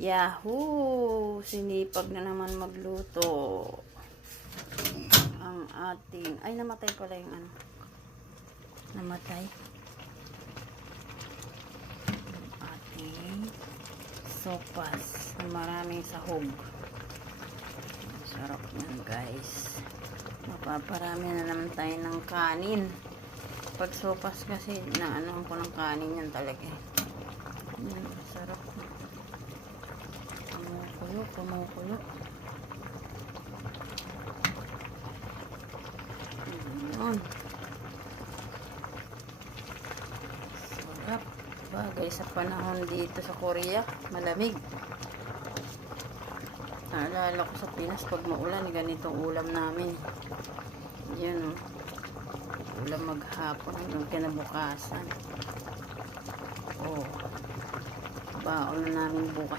Yahoo! Sinipag na naman magluto. Ang ating... Ay, namatay pala yung ano. Namatay. Ang ating sopas na maraming sahog. Sarap yan, guys. Mapaparami na naman tayo ng kanin. Pag sopas kasi, naanohan ko ng kanin yan talaga. Yan, sarap. Kumukulo, kumukulo. Ayan. Sarap. Bagay sa panahon dito sa Korea, malamig. Naalala ko sa Pinas, pag maulan, ganitong ulam namin. Yan o. Ulam maghapon hanggang kinabukasan. Oh. Baon na namin bukas